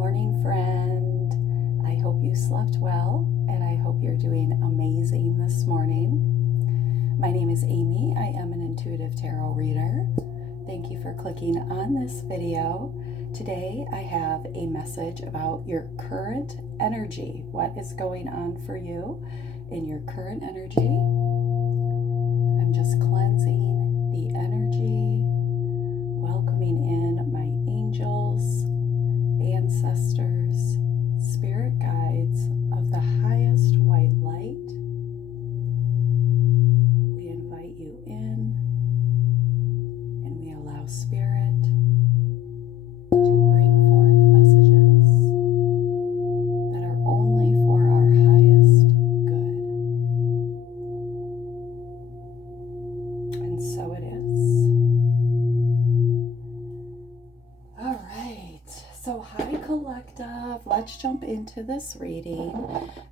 morning, friend. I hope you slept well, and I hope you're doing amazing this morning. My name is Amy. I am an intuitive tarot reader. Thank you for clicking on this video. Today, I have a message about your current energy. What is going on for you in your current energy? I'm just cleansing the energy, welcoming in my angels, ancestors, spirit guides of the highest white light. We invite you in and we allow spirit to bring forth messages that are only for our highest good. And so it is. All right, so hi collective, let's jump into this reading.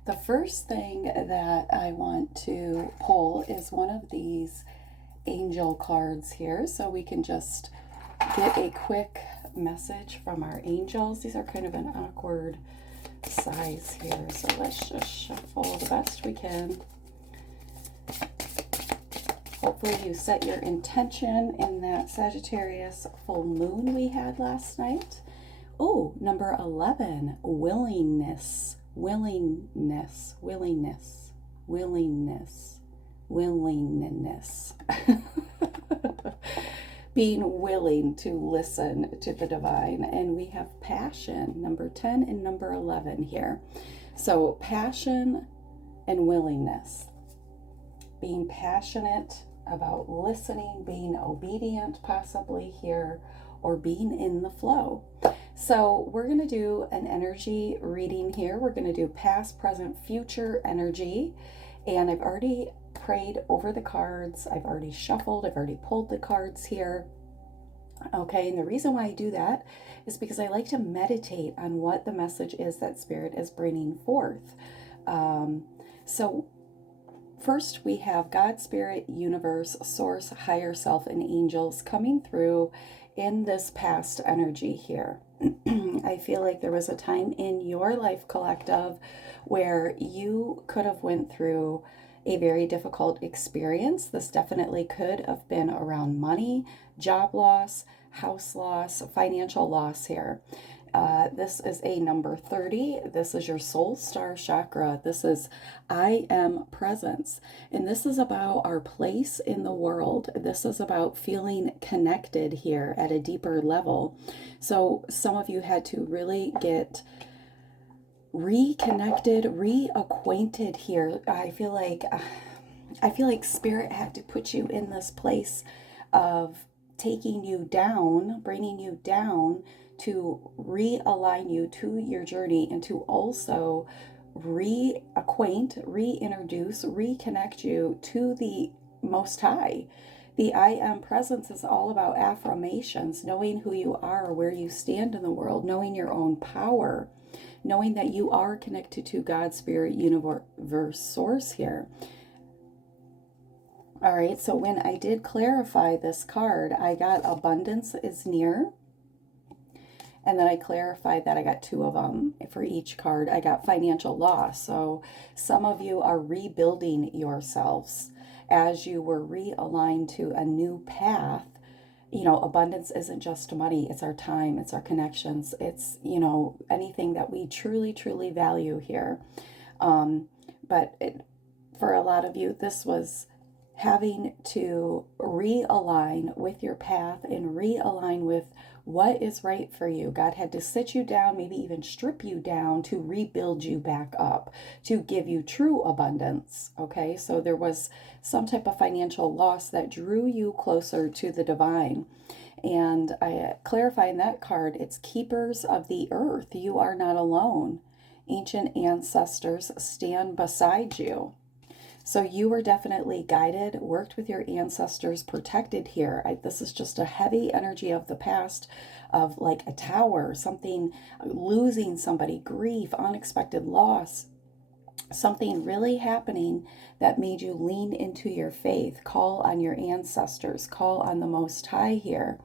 The first thing that I want to pull is one of these angel cards here, so we can just get a quick message from our angels. These are kind of an awkward size here, so let's just shuffle the best we can. Hopefully you set your intention in that Sagittarius full moon we had last night. Oh, number 11, willingness, willingness, willingness, willingness, willingness. Being willing to listen to the divine. And we have passion, number 10 and number 11 here. So passion and willingness. Being passionate about listening, being obedient possibly here, or being in the flow. So we're going to do an energy reading here. We're going to do past, present, future energy. And I've already prayed over the cards. I've already shuffled. I've already pulled the cards here. Okay, and the reason why I do that is because I like to meditate on what the message is that Spirit is bringing forth. So first we have God, Spirit, Universe, Source, Higher Self, and Angels coming through in this past energy here. I feel like there was a time in your life, collective, where you could have went through a very difficult experience. This definitely could have been around money, job loss, house loss, financial loss here. This is a number 30. This is your soul star chakra. This is I am presence. And this is about our place in the world. This is about feeling connected here at a deeper level. So some of you had to really get reconnected, reacquainted here. I feel like Spirit had to put you in this place of taking you down, bringing you down to realign you to your journey and to also reacquaint, reintroduce, reconnect you to the Most High. The I am presence is all about affirmations, knowing who you are, where you stand in the world, knowing your own power, knowing that you are connected to God, Spirit, Universe, Source here. All right, so when I did clarify this card, I got abundance is near. And then I clarified that I got 2 of them for each card. I got financial loss. So some of you are rebuilding yourselves as you were realigned to a new path. You know, abundance isn't just money. It's our time. It's our connections. It's, you know, anything that we truly, truly value here. For a lot of you, this was having to realign with your path and realign with what is right for you. God had to sit you down, maybe even strip you down to rebuild you back up, to give you true abundance. Okay, so there was some type of financial loss that drew you closer to the divine. And I clarify in that card, it's keepers of the earth. You are not alone. Ancient ancestors stand beside you. So you were definitely guided, worked with your ancestors, protected here. This is just a heavy energy of the past, of like a tower, something, losing somebody, grief, unexpected loss, something really happening that made you lean into your faith, call on your ancestors, call on the Most High here.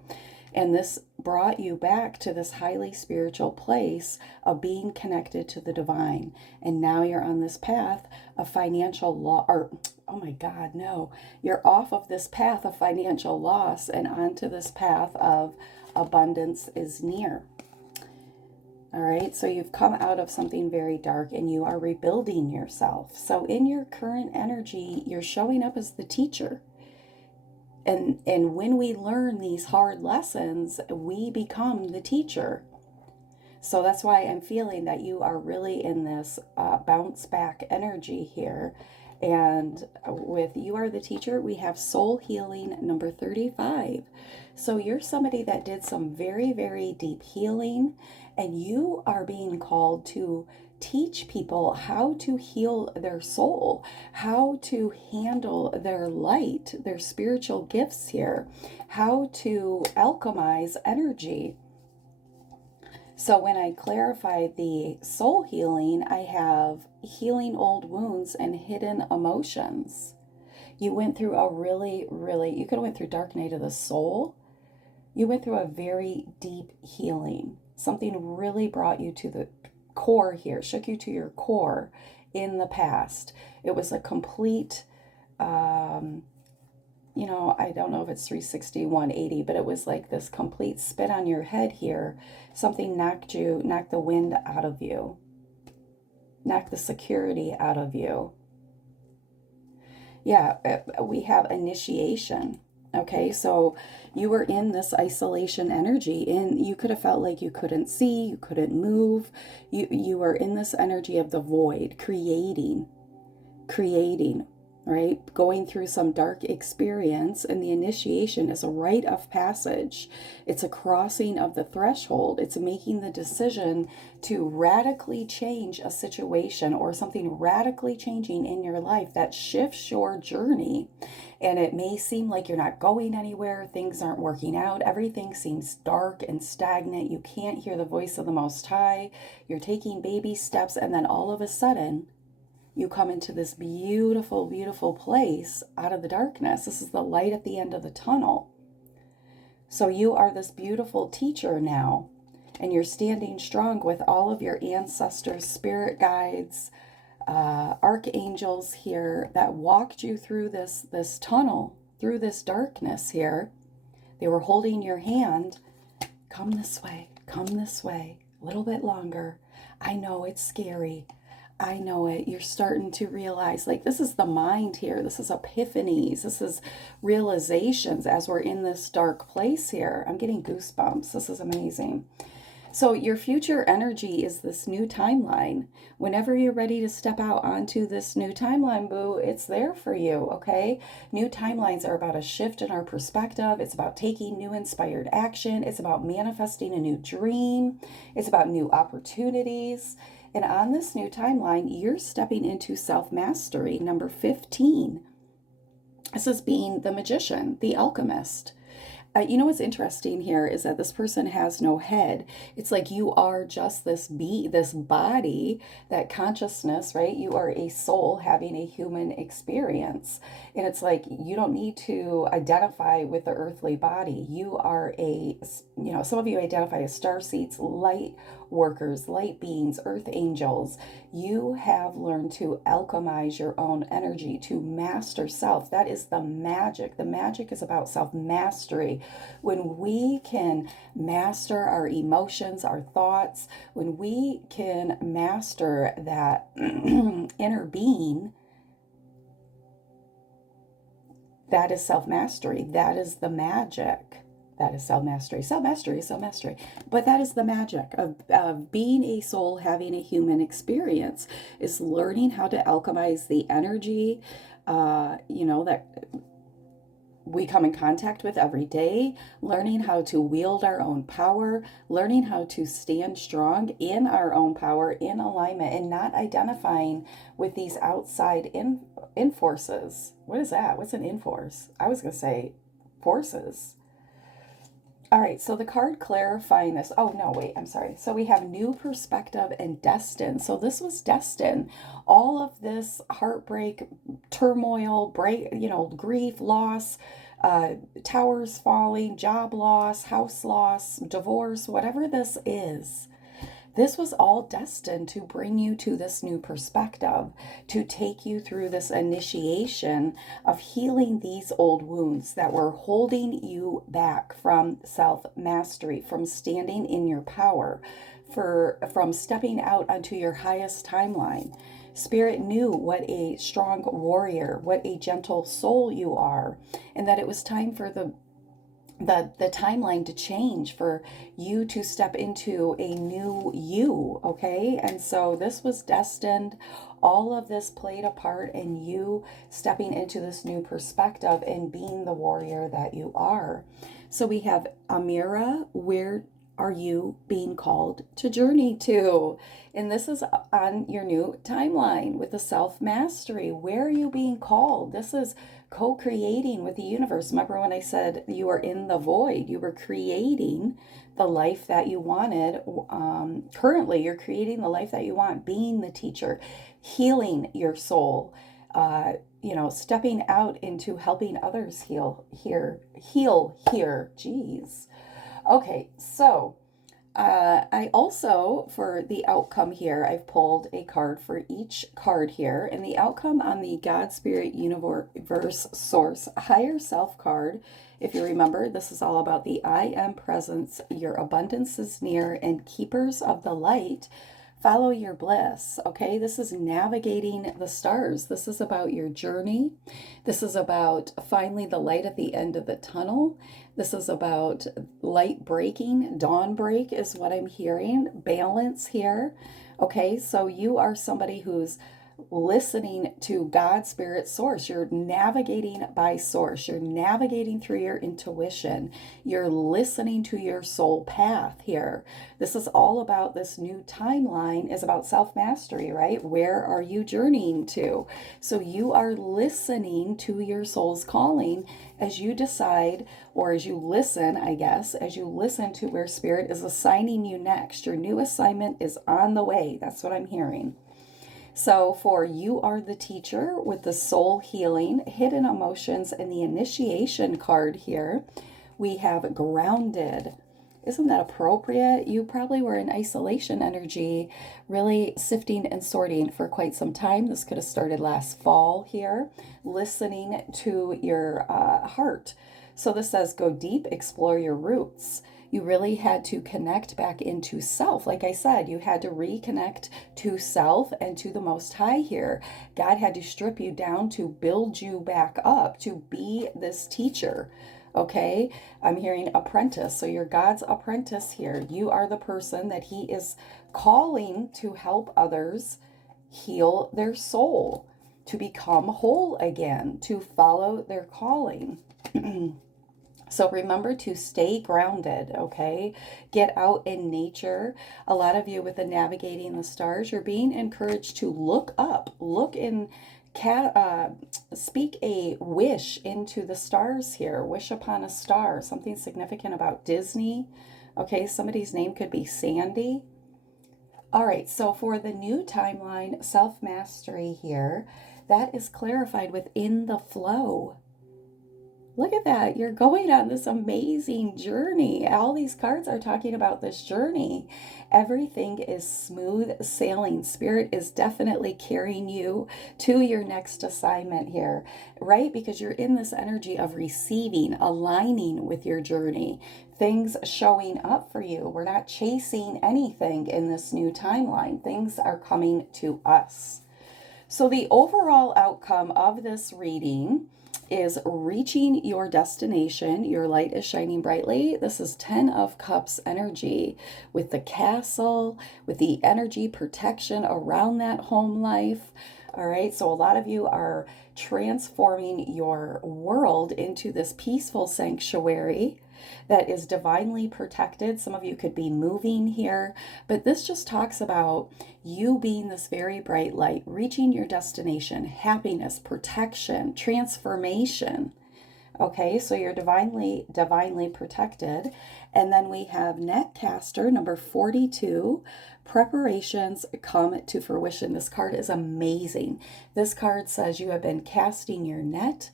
And this brought you back to this highly spiritual place of being connected to the divine. And now you're on this path of financial law, or, oh my God, no. You're off of this path of financial loss and onto this path of abundance is near. All right, so you've come out of something very dark and you are rebuilding yourself. So in your current energy, you're showing up as the teacher. And when we learn these hard lessons, we become the teacher. So that's why I'm feeling that you are really in this bounce back energy here. And with you are the teacher, we have soul healing number 35. So you're somebody that did some very, very deep healing, and you are being called to teach people how to heal their soul, how to handle their light, their spiritual gifts here, how to alchemize energy. So when I clarify the soul healing, I have healing old wounds and hidden emotions. You went through a really, really, you could have went through dark night of the soul. You went through a very deep healing. Something really brought you to the core here, shook you to your core in the past. It was a complete, I don't know if it's 360, 180, but it was like this complete spit on your head here. Something knocked the wind out of you, knocked the security out of you. Yeah, we have initiation. Okay, so you were in this isolation energy, and you could have felt like you couldn't see, you couldn't move. You were in this energy of the void, creating, right? Going through some dark experience, and the initiation is a rite of passage. It's a crossing of the threshold. It's making the decision to radically change a situation or something radically changing in your life that shifts your journey. And it may seem like you're not going anywhere, things aren't working out, everything seems dark and stagnant, you can't hear the voice of the Most High, you're taking baby steps, and then all of a sudden, you come into this beautiful, beautiful place out of the darkness. This is the light at the end of the tunnel. So you are this beautiful teacher now, and you're standing strong with all of your ancestors, spirit guides, archangels here that walked you through this tunnel, through this darkness here. They were holding your hand. Come this way, a little bit longer. I know it's scary. I know it. You're starting to realize, like, this is the mind here. This is epiphanies. This is realizations as we're in this dark place here. I'm getting goosebumps. This is amazing. So your future energy is this new timeline. Whenever you're ready to step out onto this new timeline, boo, it's there for you, okay? New timelines are about a shift in our perspective. It's about taking new inspired action. It's about manifesting a new dream. It's about new opportunities. And on this new timeline, you're stepping into self-mastery, number 15. This is being the magician, the alchemist. You know what's interesting here is that this person has no head. It's like you are just this body, that consciousness, right? You are a soul having a human experience. And it's like you don't need to identify with the earthly body. You are some of you identify as starseeds, light workers, light beings, earth angels. You have learned to alchemize your own energy, to master self. That is the magic. The magic is about self-mastery. When we can master our emotions, our thoughts, when we can master that inner being, that is self-mastery. That is the magic. That is self-mastery. Self-mastery is self-mastery. But that is the magic of being a soul, having a human experience, is learning how to alchemize the energy, that we come in contact with every day, learning how to wield our own power, learning how to stand strong in our own power, in alignment, and not identifying with these outside forces. What is that? What's an in-force? I was going to say forces. All right, so the card clarifying this. Oh, no, wait, I'm sorry. So we have new perspective and destined. So this was destined. All of this heartbreak, turmoil, grief, loss, towers falling, job loss, house loss, divorce, whatever this is. This was all destined to bring you to this new perspective, to take you through this initiation of healing these old wounds that were holding you back from self mastery, from standing in your power, from stepping out onto your highest timeline. Spirit knew what a strong warrior, what a gentle soul you are, and that it was time for the timeline to change, for you to step into a new you, okay? And so this was destined. All of this played a part in you stepping into this new perspective and being the warrior that you are. So we have Amira, where are you being called to journey to? And this is on your new timeline with the self mastery. Where are you being called? This is co-creating with the universe. Remember when I said you are in the void, you were creating the life that you wanted. Currently, you're creating the life that you want, being the teacher, healing your soul, stepping out into helping others heal here. Jeez. Okay, so I also, for the outcome here, I've pulled a card for each card here. And the outcome on the God, Spirit, Universe, Source, Higher Self card, if you remember, this is all about the I am presence, your abundance is near, and keepers of the light. Follow your bliss, okay? This is navigating the stars. This is about your journey. This is about finally the light at the end of the tunnel. This is about light breaking. Dawn break is what I'm hearing. Balance here, okay? So you are somebody who's listening to God, Spirit, Source. You're navigating by source. You're navigating through your intuition. You're listening to your soul path here. This is all about this new timeline, is about self-mastery, right? Where are you journeying to? So you are listening to your soul's calling as you decide, or as you listen, I guess, as you listen to where Spirit is assigning you next. Your new assignment is on the way. That's what I'm hearing. So for you are the teacher with the soul healing, hidden emotions, and the initiation card here, we have grounded. Isn't that appropriate? You probably were in isolation energy, really sifting and sorting for quite some time. This could have started last fall here, listening to your heart. So this says, go deep, explore your roots. You really had to connect back into self. Like I said, you had to reconnect to self and to the Most High here. God had to strip you down to build you back up, to be this teacher. Okay, I'm hearing apprentice. So you're God's apprentice here. You are the person that He is calling to help others heal their soul, to become whole again, to follow their calling. So remember to stay grounded, okay? Get out in nature. A lot of you with the navigating the stars, you're being encouraged to look up, look in, speak a wish into the stars here. Wish upon a star, something significant about Disney. Okay, somebody's name could be Sandy. All right, so for the new timeline, self-mastery here, that is clarified within the flow. Look at that. You're going on this amazing journey. All these cards are talking about this journey. Everything is smooth sailing. Spirit is definitely carrying you to your next assignment here, right? Because you're in this energy of receiving, aligning with your journey, things showing up for you. We're not chasing anything in this new timeline. Things are coming to us. So the overall outcome of this reading is reaching your destination. Your light is shining brightly. This is 10 of Cups energy with the castle, with the energy protection around that home life. All right, so a lot of you are transforming your world into this peaceful sanctuary that is divinely protected. Some of you could be moving here, but this just talks about you being this very bright light, reaching your destination, happiness, protection, transformation. Okay, so you're divinely protected. And then we have Netcaster, number 42, preparations come to fruition. This card is amazing. This card says you have been casting your net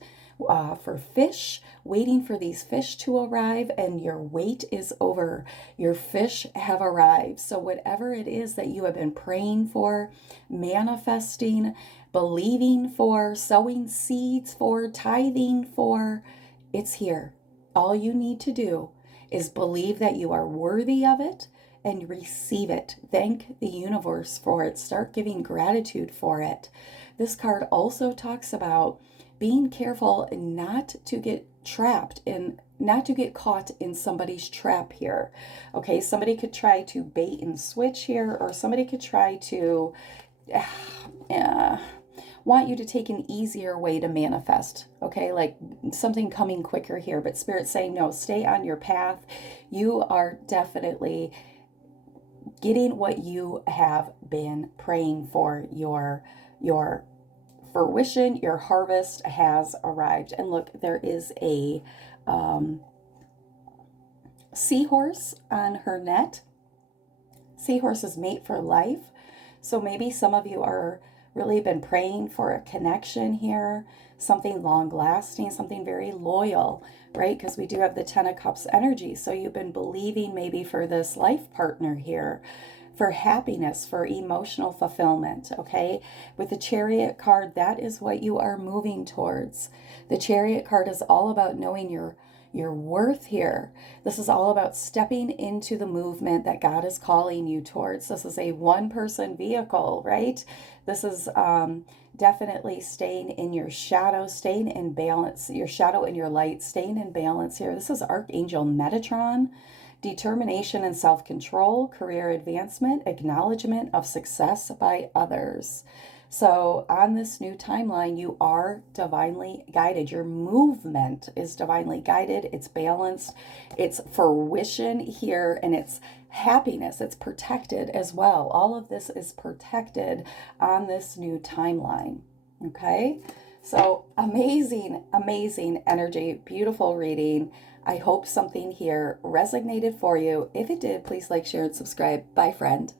for fish, waiting for these fish to arrive, and your wait is over. Your fish have arrived. So whatever it is that you have been praying for, manifesting, believing for, sowing seeds for, tithing for, it's here. All you need to do is believe that you are worthy of it and receive it. Thank the universe for it. Start giving gratitude for it. This card also talks about being careful not to get trapped in, not to get caught in somebody's trap here. Okay, somebody could try to bait and switch here, or somebody could try to want you to take an easier way to manifest. Okay, like something coming quicker here, but Spirit's saying no, stay on your path. You are definitely getting what you have been praying for. Your fruition, your harvest has arrived. And look, there is a seahorse on her net. Seahorses mate for life. So maybe some of you are really been praying for a connection here, something long lasting, something very loyal, right? Because we do have the 10 of Cups energy. So you've been believing maybe for this life partner here, for happiness, for emotional fulfillment, okay? With the Chariot card, that is what you are moving towards. The Chariot card is all about knowing your worth here. This is all about stepping into the movement that God is calling you towards. This is a one-person vehicle, right? This is definitely staying in your shadow, staying in balance, your shadow and your light, staying in balance here. This is Archangel Metatron. Determination and self-control, career advancement, acknowledgement of success by others. So on this new timeline, you are divinely guided. Your movement is divinely guided. It's balanced. It's fruition here, and it's happiness. It's protected as well. All of this is protected on this new timeline. Okay? So amazing, amazing energy. Beautiful reading. I hope something here resonated for you. If it did, please like, share, and subscribe. Bye, friend.